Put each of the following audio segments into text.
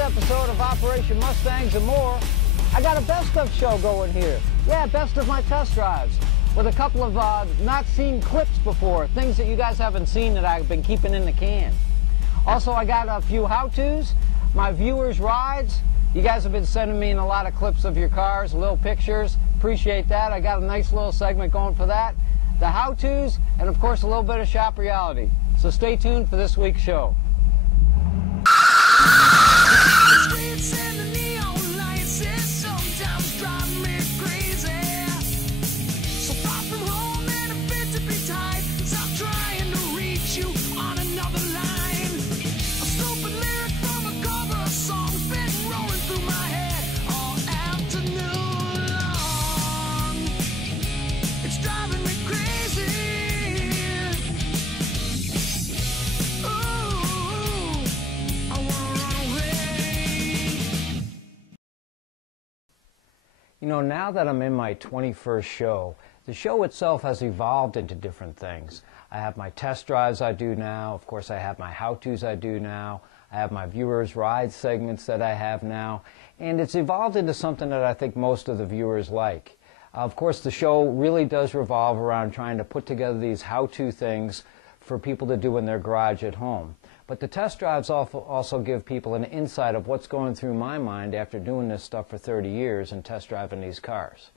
episode of Operation Mustangs and More. I got a best of show going here. Yeah, best of my test drives with a couple of not seen clips before, things that you guys haven't seen that I've been keeping in the can. Also, I got a few how-tos, my viewers' rides. You guys have been sending me in a lot of clips of your cars, little pictures. Appreciate that. I got a nice little segment going for that. The how-tos, and of course a little bit of shop reality. So stay tuned for this week's show. You know, now that I'm in my 21st show, the show itself has evolved into different things. I have my test drives I do now. Of course, I have my how-tos I do now. I have my viewers' ride segments that I have now. And it's evolved into something that I think most of the viewers like. Of course, the show really does revolve around trying to put together these how-to things for people to do in their garage at home. But the test drives also give people an insight of what's going through my mind after doing this stuff for 30 years and test driving these cars.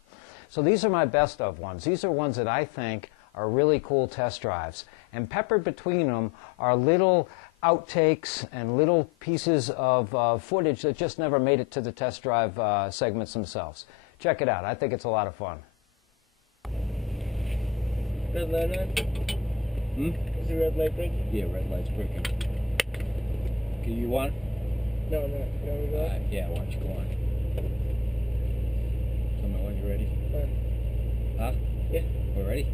So these are my best of ones. These are ones that I think are really cool test drives. And peppered between them are little outtakes and little pieces of footage that just never made it to the test drive segments themselves. Check it out. I think it's a lot of fun. Red light on? Is the red light breaking? Yeah, red light's breaking. Okay, you want? No, no. You want me to go? Yeah, why don't you go on? Tell me when you're ready. Huh? Yeah. We're ready?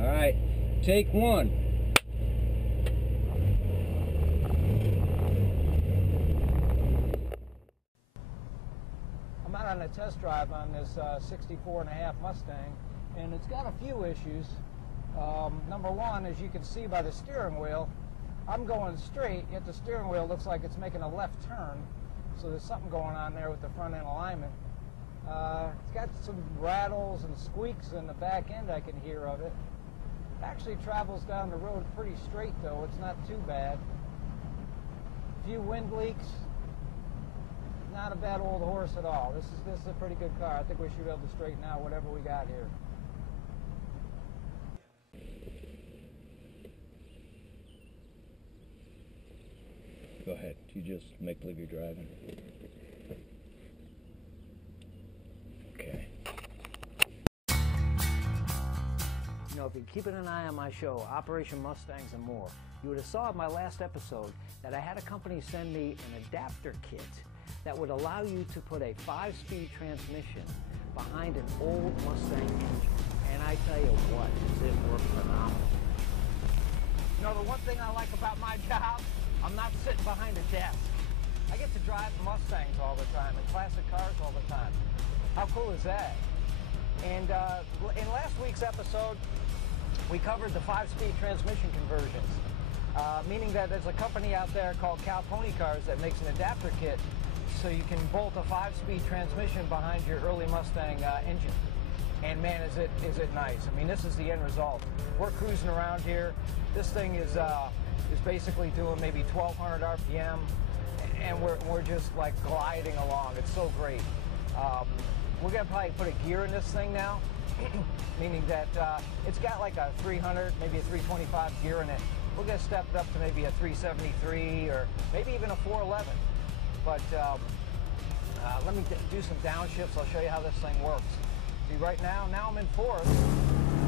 All right. Take one. I'm out on a test drive on this 64.5 Mustang, and it's got a few issues. Number one, as you can see by the steering wheel, I'm going straight, yet the steering wheel looks like it's making a left turn. So there's something going on there with the front end alignment. It's got some rattles and squeaks in the back end I can hear of it. It actually travels down the road pretty straight though, it's not too bad. A few wind leaks, not a bad old horse at all. This is a pretty good car. I think we should be able to straighten out whatever we got here. Go ahead. You just make believe you're driving. Okay. You know, if you're keeping an eye on my show, Operation Mustangs and More, you would have saw in my last episode that I had a company send me an adapter kit that would allow you to put a 5-speed transmission behind an old Mustang engine. And I tell you what, does it work phenomenal. You know, the one thing I like about my job, I'm not sitting behind a desk. I get to drive Mustangs all the time and classic cars all the time. How cool is that? And in last week's episode, we covered the 5-speed transmission conversions, meaning that there's a company out there called Cal Pony Cars that makes an adapter kit so you can bolt a 5-speed transmission behind your early Mustang engine. And man, is it nice. I mean, this is the end result. We're cruising around here. This thing is basically doing maybe 1,200 RPM, and we're just like gliding along. It's so great. We're gonna probably put a gear in this thing now, meaning that it's got like a 300, maybe a 325 gear in it. We're gonna step it up to maybe a 373 or maybe even a 411. But let me do some downshifts. I'll show you how this thing works. See, right now I'm in fourth,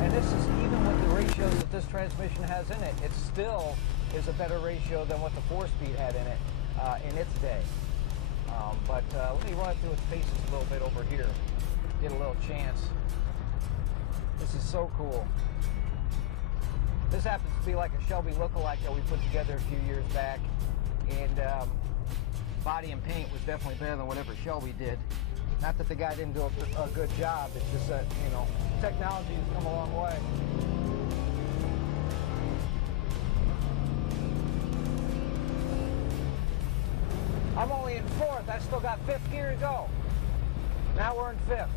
and this is even with the ratios that this transmission has in it. It still is a better ratio than what the 4-speed had in it in its day. But let me run it through its paces a little bit over here. Get a little chance. This is so cool. This happens to be like a Shelby lookalike that we put together a few years back, and body and paint was definitely better than whatever Shelby did. Not that the guy didn't do a good job, it's just that, you know, technology has come a long way. I'm only in fourth. I still got fifth gear to go. Now we're in fifth.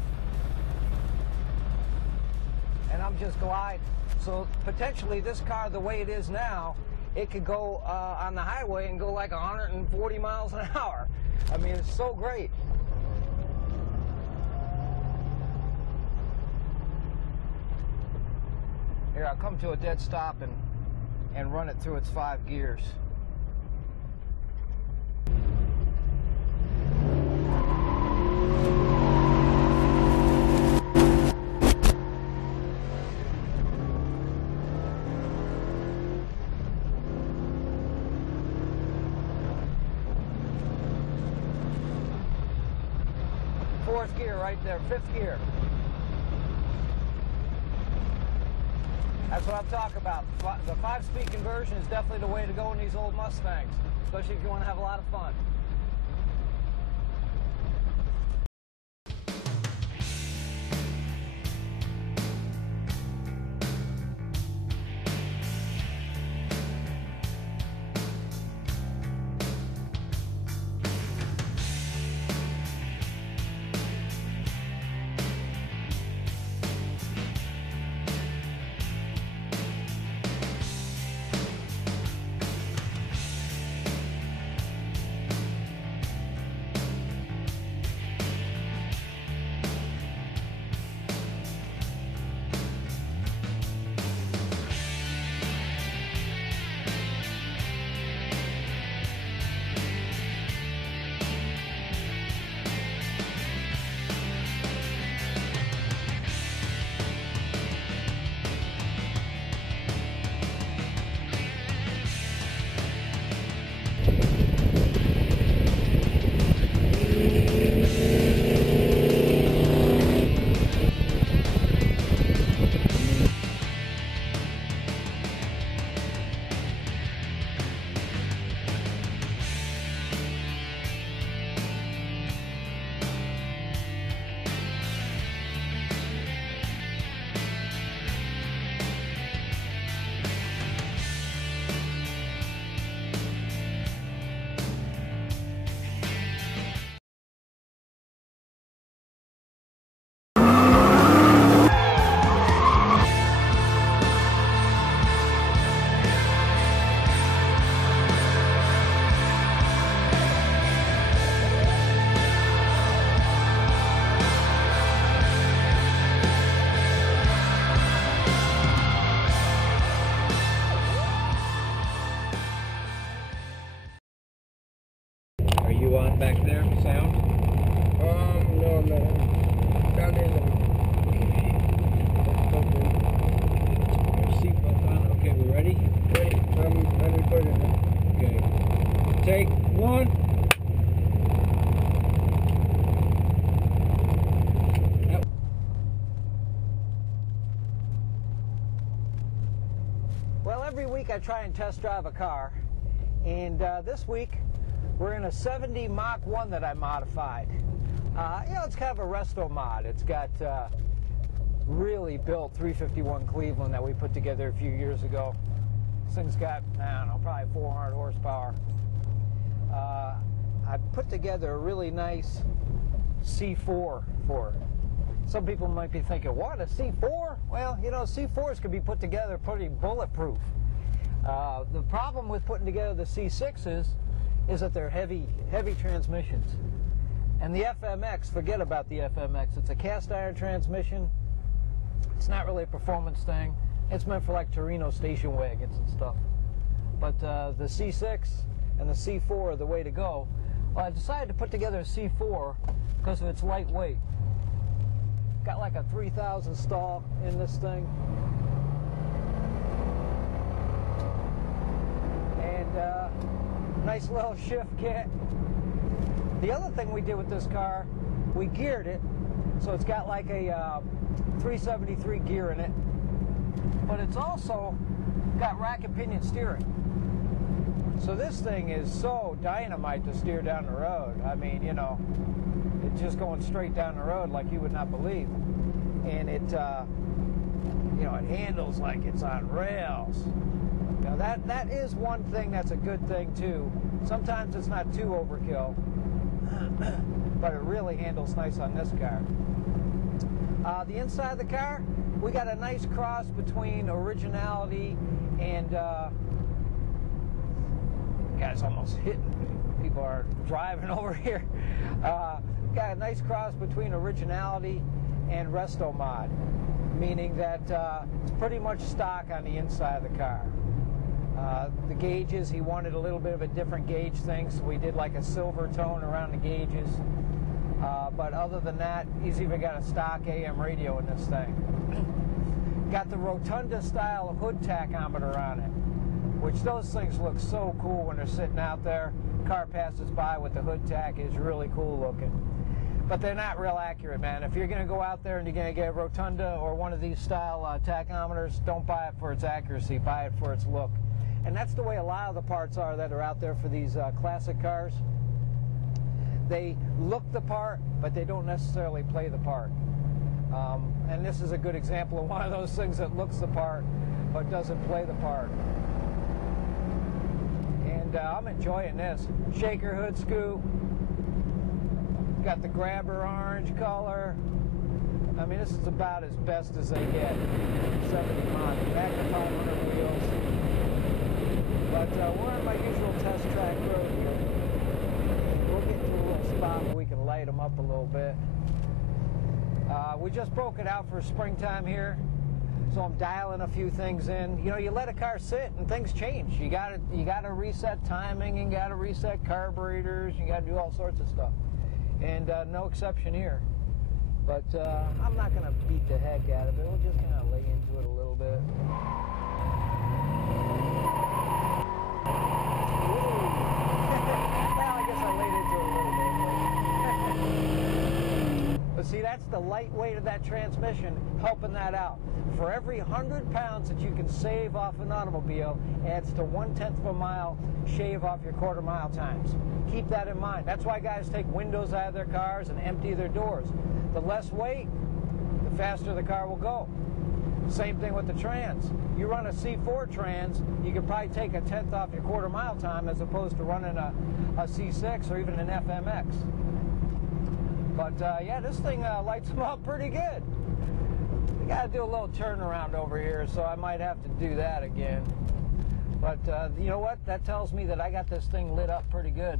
And I'm just gliding. So potentially this car, the way it is now, it could go on the highway and go like 140 miles an hour. I mean, it's so great. Here, I'll come to a dead stop and run it through its 5 gears. Fourth gear right there, fifth gear. That's what I'm talking about. The 5-speed conversion is definitely the way to go in these old Mustangs, especially if you want to have a lot of fun. Are you on back there, sound? No, I'm not. Sound isn't. Seatbelt on. Okay, we ready? Ready? I'm recording now. Okay. Take one. Yep. Well, every week I try and test drive a car, and this week we're in a 70 Mach 1 that I modified. You know, it's kind of a resto mod. It's got really built 351 Cleveland that we put together a few years ago. This thing's got, I don't know, probably 400 horsepower. I put together a really nice C4 for it. Some people might be thinking, what, a C4? Well, you know, C4s can be put together pretty bulletproof. The problem with putting together the C6s is that they're heavy transmissions. And the FMX, forget about the FMX. It's a cast iron transmission. It's not really a performance thing. It's meant for like Torino station wagons and stuff. But the C6 and the C4 are the way to go. Well, I decided to put together a C4 because of its lightweight. Got like a 3,000 stall in this thing. And nice little shift kit. The other thing we did with this car, we geared it, so it's got like a 373 gear in it, but it's also got rack and pinion steering. So this thing is so dynamite to steer down the road. I mean, you know, it's just going straight down the road like you would not believe. And it, you know, it handles like it's on rails. Now that is one thing that's a good thing too. Sometimes it's not too overkill, but it really handles nice on this car. The inside of the car, we got a nice cross between originality and guys almost hitting me. People are driving over here. Got a nice cross between originality and resto mod, meaning that it's pretty much stock on the inside of the car. The gauges, he wanted a little bit of a different gauge thing, so we did like a silver tone around the gauges. But other than that, he's even got a stock AM radio in this thing. Got the Rotunda style hood tachometer on it, which those things look so cool when they're sitting out there. Car passes by with the hood tack, is really cool looking. But they're not real accurate, man. If you're going to go out there and you're going to get a Rotunda or one of these style tachometers, don't buy it for its accuracy, buy it for its look. And that's the way a lot of the parts are that are out there for these classic cars. They look the part, but they don't necessarily play the part. And this is a good example of one of those things that looks the part, but doesn't play the part. And I'm enjoying this. Shaker hood scoop. Got the grabber orange color. I mean, this is about as best as they get. 70 miles, Magna 500 wheels. But we're on my usual test track road here. We'll get to a little spot where we can light them up a little bit. We just broke it out for springtime here, so I'm dialing a few things in. You know, you let a car sit and things change. You gotta reset timing, and you gotta reset carburetors, you gotta do all sorts of stuff. And no exception here. But I'm not gonna beat the heck out of it. We're just gonna lay into it a little bit. Well, I guess I laid into it a little bit. But see, that's the lightweight of that transmission helping that out. For every 100 pounds that you can save off an automobile, adds to 1/10 of a mile shave off your quarter-mile times. Keep that in mind. That's why guys take windows out of their cars and empty their doors. The less weight, the faster the car will go. Same thing with the trans. You run a C4 trans, you could probably take 1/10 off your quarter-mile time as opposed to running a C6 or even an FMX. But yeah, this thing lights them up pretty good. We got to do a little turnaround over here, so I might have to do that again. But you know what? That tells me that I got this thing lit up pretty good.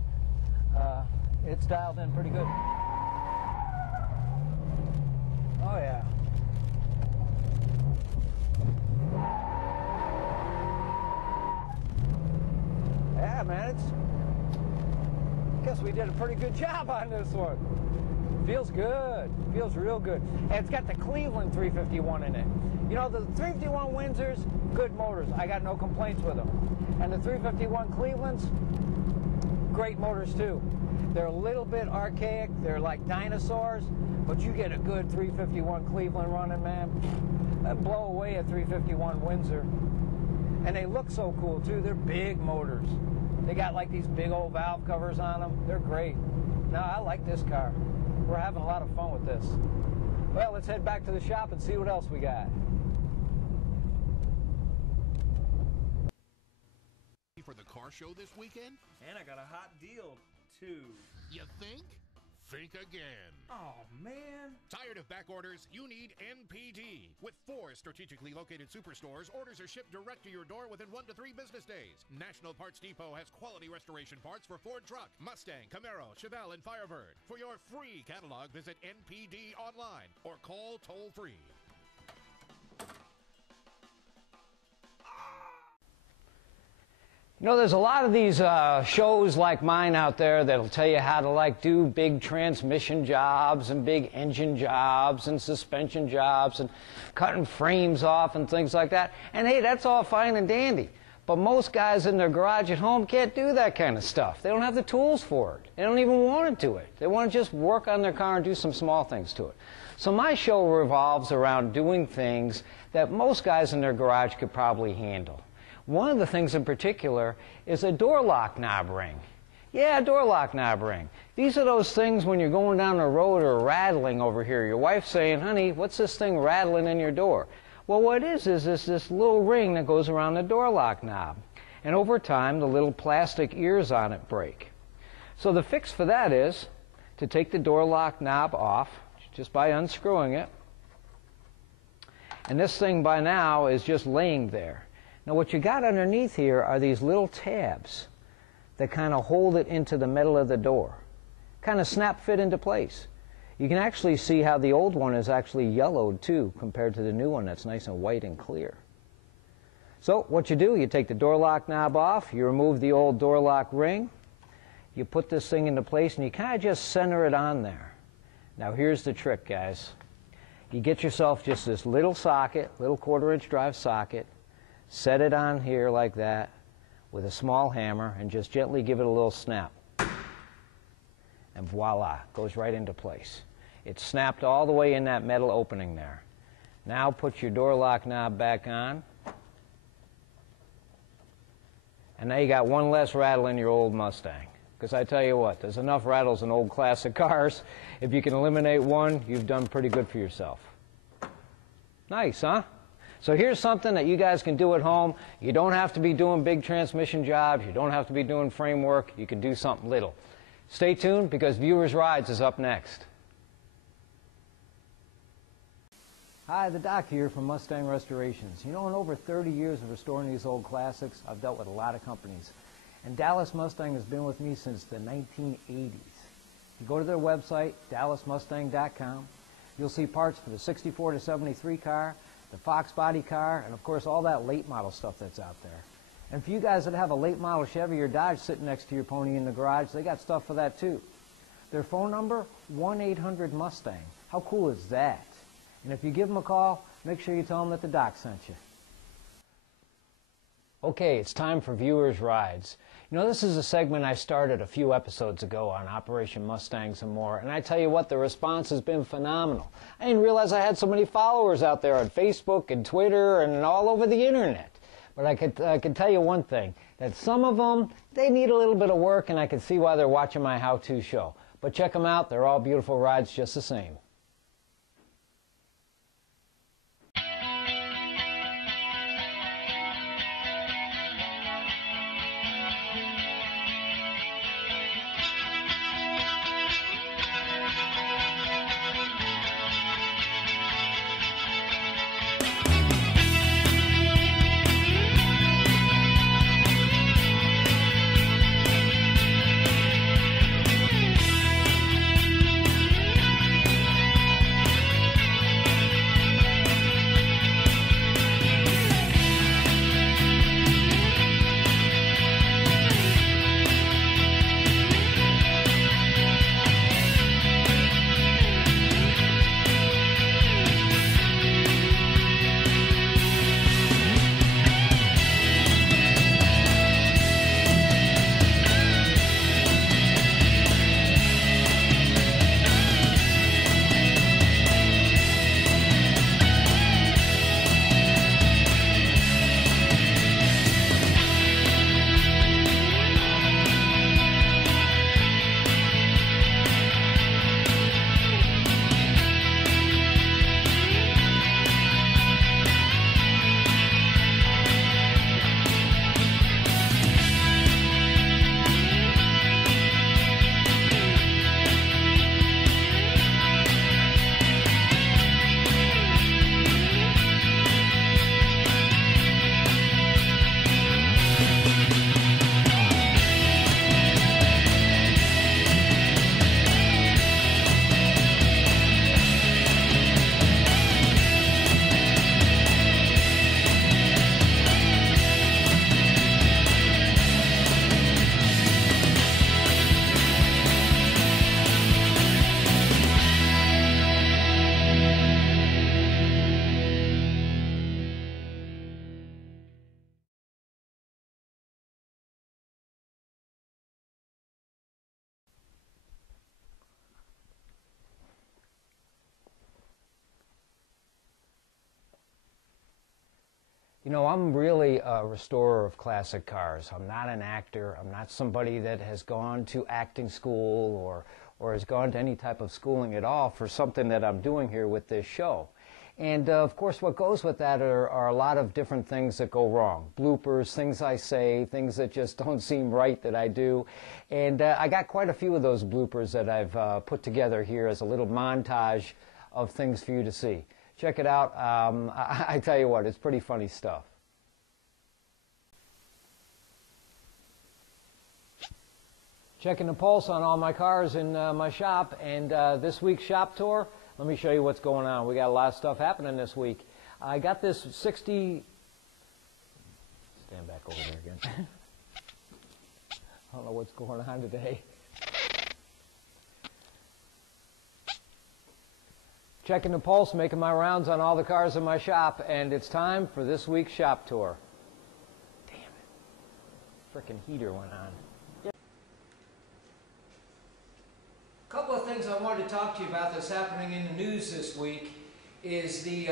It's dialed in pretty good. Oh yeah. Yeah, man, I guess we did a pretty good job on this one. Feels good. Feels real good. And it's got the Cleveland 351 in it. You know, the 351 Windsors, good motors. I got no complaints with them. And the 351 Clevelands, great motors too. They're a little bit archaic. They're like dinosaurs, but you get a good 351 Cleveland running, man. That'd blow away a 351 Windsor. And they look so cool too. They're big motors. They got like these big old valve covers on them. They're great. No, I like this car. We're having a lot of fun with this. Well, let's head back to the shop and see what else we got. For the car show this weekend? And I got a hot deal, too. You think? Think again. Oh, man. Tired of back orders? You need NPD. With 4 strategically located superstores, orders are shipped direct to your door within 1 to 3 business days. National Parts Depot has quality restoration parts for Ford Truck, Mustang, Camaro, Chevelle, and Firebird. For your free catalog, visit NPD online or call toll-free. You know, there's a lot of these shows like mine out there that'll tell you how to like do big transmission jobs and big engine jobs and suspension jobs and cutting frames off and things like that. And hey, that's all fine and dandy. But most guys in their garage at home can't do that kind of stuff. They don't have the tools for it. They don't even want to do it. They want to just work on their car and do some small things to it. So my show revolves around doing things that most guys in their garage could probably handle. One of the things in particular is a door lock knob ring. Yeah, a door lock knob ring. These are those things when you're going down the road or rattling over here. Your wife's saying, honey, what's this thing rattling in your door? Well, what it is this little ring that goes around the door lock knob. And over time, the little plastic ears on it break. So the fix for that is to take the door lock knob off just by unscrewing it. And this thing by now is just laying there. Now what you got underneath here are these little tabs that kind of hold it into the middle of the door. Kind of snap fit into place. You can actually see how the old one is actually yellowed too compared to the new one that's nice and white and clear. So what you do, you take the door lock knob off, you remove the old door lock ring, you put this thing into place and you kind of just center it on there. Now here's the trick, guys. You get yourself just this little socket, little 1/4-inch drive socket, set it on here like that with a small hammer and just gently give it a little snap. And voila, goes right into place. It's snapped all the way in that metal opening there. Now put your door lock knob back on. And now you got one less rattle in your old Mustang. Because I tell you what, there's enough rattles in old classic cars. If you can eliminate one, you've done pretty good for yourself. Nice, huh? So here's something that you guys can do at home. You don't have to be doing big transmission jobs. You don't have to be doing frame work. You can do something little. Stay tuned because Viewers Rides is up next. Hi, the Doc here from Mustang Restorations. You know, in over 30 years of restoring these old classics, I've dealt with a lot of companies. And Dallas Mustang has been with me since the 1980s. If you go to their website, dallasmustang.com, you'll see parts for the 64 to 73 car, the Fox body car, and of course all that late model stuff that's out there. And for you guys that have a late model Chevy or Dodge sitting next to your pony in the garage, they got stuff for that too. Their phone number, 1-800-MUSTANG. How cool is that? And if you give them a call, make sure you tell them that the Doc sent you. Okay, it's time for Viewers Rides. You know, this is a segment I started a few episodes ago on Operation Mustangs and More, and I tell you what, the response has been phenomenal. I didn't realize I had so many followers out there on Facebook and Twitter and all over the internet. But I could tell you one thing, that some of them, they need a little bit of work, and I can see why they're watching my how-to show. But check them out, they're all beautiful rides just the same. You know, I'm really a restorer of classic cars. I'm not an actor. I'm not somebody that has gone to acting school or has gone to any type of schooling at all for something that I'm doing here with this show. And of course what goes with that are a lot of different things that go wrong. Bloopers, things I say, things that just don't seem right that I do. And I got quite a few of those bloopers that I've put together here as a little montage of things for you to see. Check it out. I tell you what, it's pretty funny stuff. Checking the pulse on all my cars in my shop, and this week's shop tour, let me show you what's going on. We got a lot of stuff happening this week. I got this 60... Stand back over there again. I don't know what's going on today. Checking the pulse, making my rounds on all the cars in my shop, and it's time for this week's shop tour. Damn it. Frickin' heater went on. A couple of things I wanted to talk to you about that's happening in the news this week is the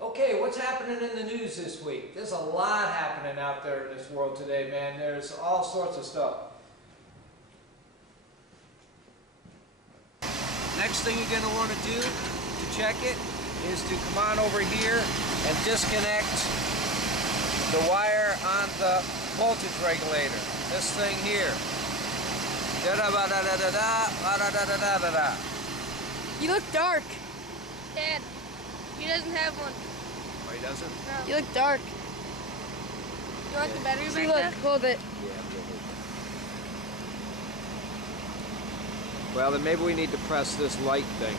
okay, what's happening in the news this week? There's a lot happening out there in this world today, man. There's all sorts of stuff. Next thing you're going to want to do to check it is to come on over here and disconnect the wire on the voltage regulator. This thing here. You look dark. Dad, he doesn't have one. Oh, he doesn't? No. You look dark. You want the battery back? Look, hold it. Yeah, I'm good with it. Well, then maybe we need to press this light thing.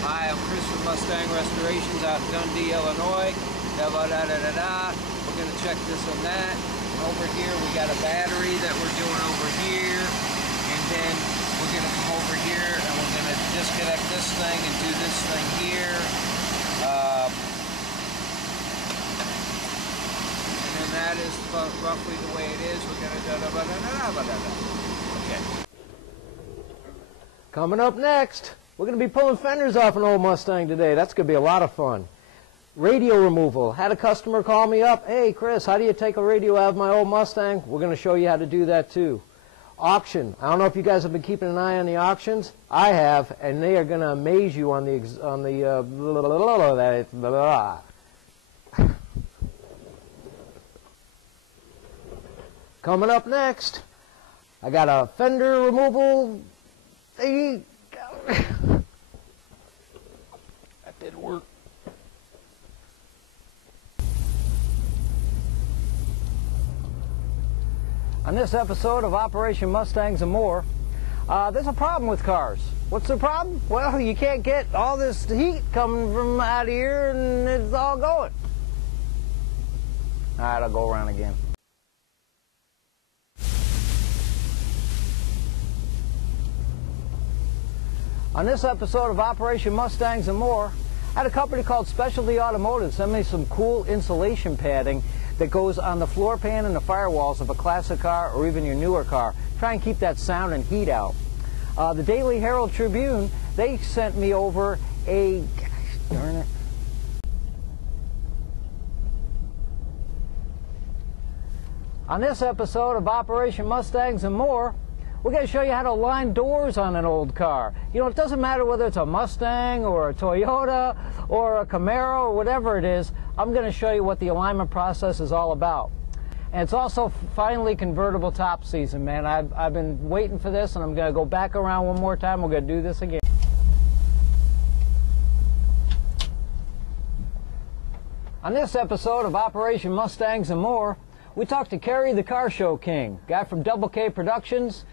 Hi, I'm Chris from Mustang Restorations out in Dundee, Illinois. We're going to check this and that. And over here we got a battery that we're doing over here. And then we're going to come over here and we're going to disconnect this thing and do this thing here. And then that is roughly the way it is. We're going to Okay. Coming up next, we're going to be pulling fenders off an old Mustang today. That's going to be a lot of fun. Radio removal. Had a customer call me up. Hey, Chris, how do you take a radio out of my old Mustang? We're going to show you how to do that too. Auction. I don't know if you guys have been keeping an eye on the auctions. I have, and they are going to amaze you on the Coming up next, I got a fender removal thingy. That didn't work. On this episode of Operation Mustangs and More, there's a problem with cars. What's the problem? Well, you can't get all this heat coming from out here and it's all going. All right, I'll go around again. On this episode of Operation Mustangs and More, I had a company called Specialty Automotive send me some cool insulation padding that goes on the floor pan and the firewalls of a classic car or even your newer car. Try and keep that sound and heat out. The Daily Herald Tribune, they sent me over a, gosh darn it. On this episode of Operation Mustangs and More, we're going to show you how to line doors on an old car. You know, it doesn't matter whether it's a Mustang or a Toyota or a Camaro or whatever it is. I'm going to show you what the alignment process is all about. And it's also finally convertible top season, man. I've been waiting for this, and I'm going to go back around one more time. We're going to do this again. On this episode of Operation Mustangs and More, we talked to Kerry the Car Show King, guy from Double K Productions.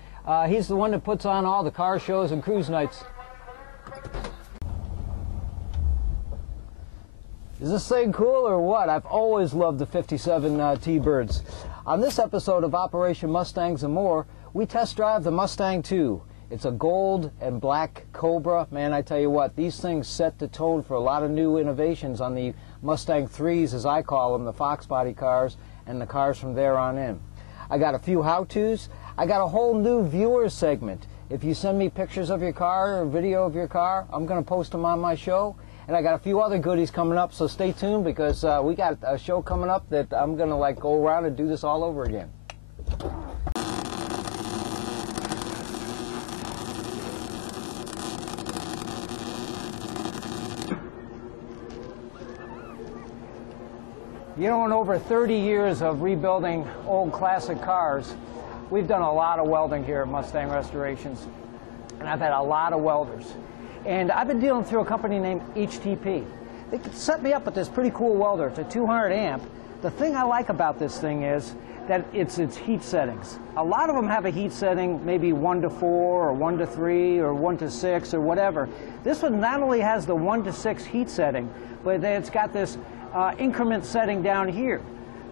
He's the one that puts on all the car shows and cruise nights. Is this thing cool or what? I've always loved the 57 T-Birds. On this episode of Operation Mustangs and More, we test drive the Mustang 2. It's a gold and black Cobra. Man, I tell you what, these things set the tone for a lot of new innovations on the Mustang 3s, as I call them, the Fox body cars, and the cars from there on in. I got a few how-tos. I got a whole new viewer segment. If you send me pictures of your car or video of your car, I'm going to post them on my show. And I got a few other goodies coming up, so stay tuned because we got a show coming up that I'm going to like go around and do this all over again. You know, in over 30 years of rebuilding old classic cars, we've done a lot of welding here at Mustang Restorations. And I've had a lot of welders. And I've been dealing through a company named HTP. They set me up with this pretty cool welder. It's a 200 amp. The thing I like about this thing is that it's heat settings. A lot of them have a heat setting, maybe 1 to 4 or 1 to 3 or 1 to 6 or whatever. This one not only has the 1 to 6 heat setting, but it's got this increment setting down here,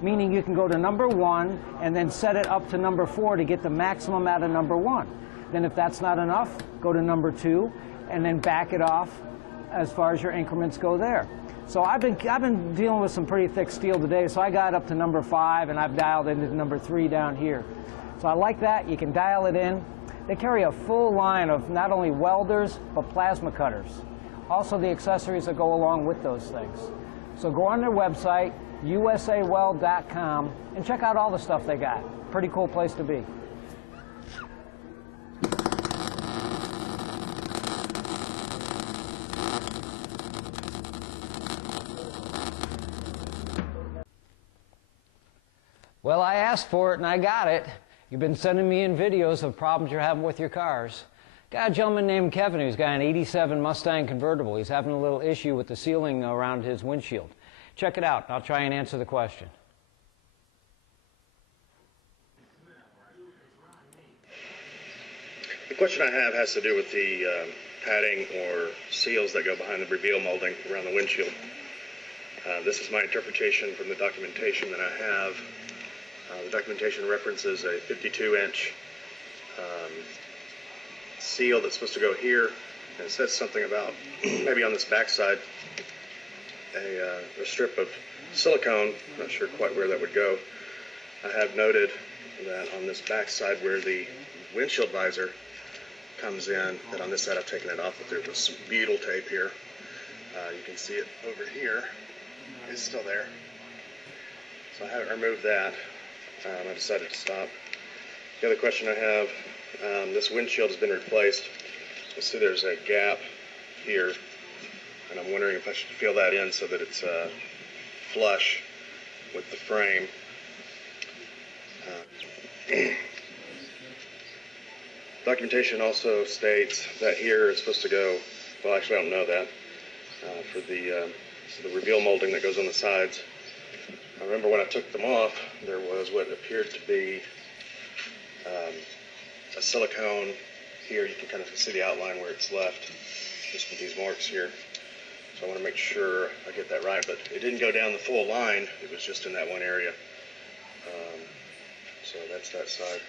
meaning you can go to number 1 and then set it up to number 4 to get the maximum out of number 1. Then if that's not enough, go to number 2 and then back it off as far as your increments go there. So I've been dealing with some pretty thick steel today, so I got up to number 5 and I've dialed into number 3 down here. So I like that. You can dial it in. They carry a full line of not only welders but plasma cutters. Also the accessories that go along with those things. So go on their website, usaweld.com, and check out all the stuff they got. Pretty cool place to be. Well, I asked for it and I got it. You've been sending me in videos of problems you're having with your cars. Got a gentleman named Kevin who's got an 87 Mustang convertible. He's having a little issue with the sealing around his windshield. Check it out. I'll try and answer the question. The question I have has to do with the padding or seals that go behind the reveal molding around the windshield. This is my interpretation from the documentation that I have. The documentation references a 52-inch seal that's supposed to go here, and it says something about maybe on this backside a strip of silicone. I'm not sure quite where that would go. I have noted that on this backside where the windshield visor comes in, that on this side I've taken it off, but there was some butyl tape here. You can see it over here. It's still there. So I haven't removed that. I decided to stop. The other question I have, this windshield has been replaced. You see there's a gap here, and I'm wondering if I should fill that in so that it's flush with the frame. Documentation also states that here it's supposed to go, well actually I don't know that, for the reveal molding that goes on the sides. I remember when I took them off, there was what appeared to be a silicone here. You can kind of see the outline where it's left, just with these marks here. So I want to make sure I get that right, but it didn't go down the full line. It was just in that one area. So that's that side.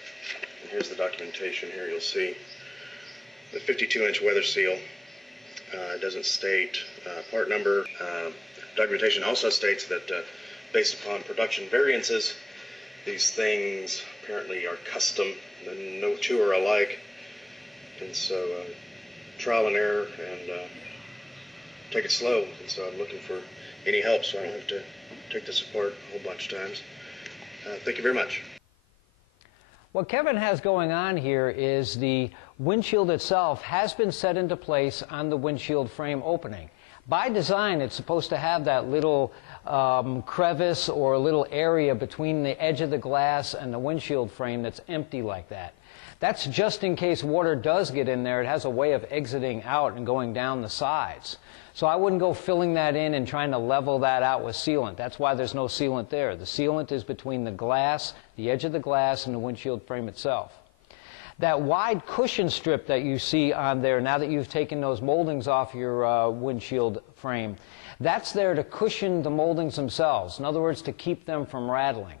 And here's the documentation here. You'll see the 52-inch weather seal. It doesn't state part number. Documentation also states that based upon production variances, these things apparently are custom, and no two are alike. And so trial and error, and take it slow. And so I'm looking for any help so I don't have to take this apart a whole bunch of times. Thank you very much. What Kevin has going on here is the windshield itself has been set into place on the windshield frame opening. By design, it's supposed to have that little crevice or a little area between the edge of the glass and the windshield frame that's empty like that. That's just in case water does get in there. It has a way of exiting out and going down the sides. So I wouldn't go filling that in and trying to level that out with sealant. That's why there's no sealant there. The sealant is between the glass, the edge of the glass, and the windshield frame itself. That wide cushion strip that you see on there, now that you've taken those moldings off your windshield frame, that's there to cushion the moldings themselves. In other words, to keep them from rattling.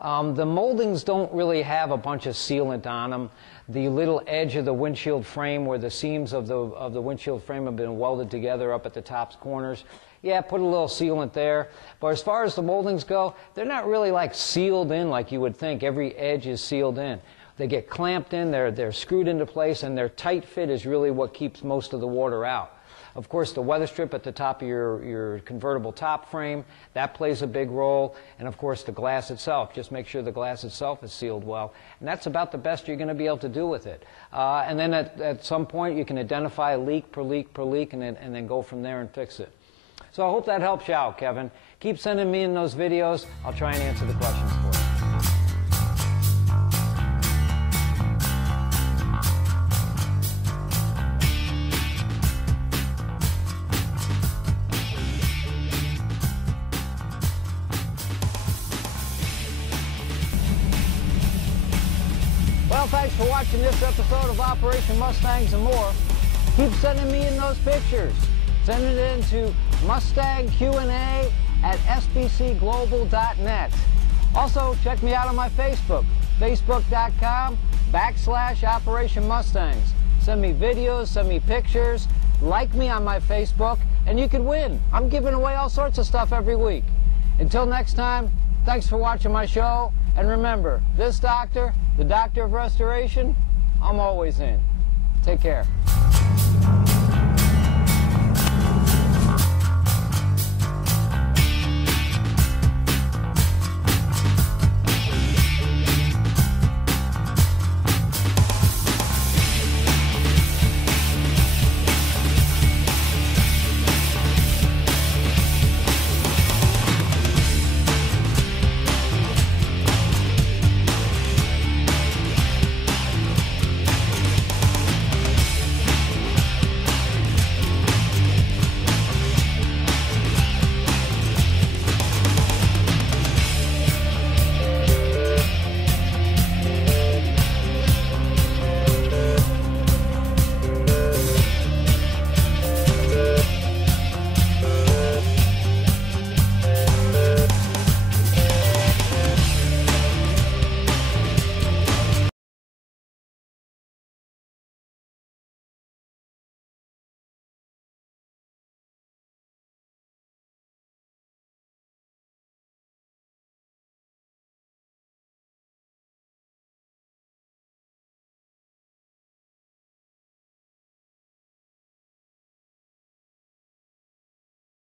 The moldings don't really have a bunch of sealant on them. The little edge of the windshield frame where the seams of the windshield frame have been welded together up at the top corners, yeah, put a little sealant there. But as far as the moldings go, they're not really like sealed in like you would think. Every edge is sealed in. They get clamped in, they're screwed into place, and their tight fit is really what keeps most of the water out. Of course, the weather strip at the top of your convertible top frame, that plays a big role. And of course, the glass itself. Just make sure the glass itself is sealed well. And that's about the best you're going to be able to do with it. And then at some point, you can identify leak per leak per leak, and then go from there and fix it. So I hope that helps you out, Kevin. Keep sending me in those videos. I'll try and answer the questions for you. Well, thanks for watching this episode of Operation Mustangs and More. Keep sending me in those pictures. Send it in to mustangqa@sbcglobal.net. Also, check me out on my Facebook, facebook.com/Operation Mustangs. Send me videos, send me pictures, like me on my Facebook, and you can win. I'm giving away all sorts of stuff every week. Until next time, thanks for watching my show, and remember, this doctor, the doctor of restoration, I'm always in. Take care.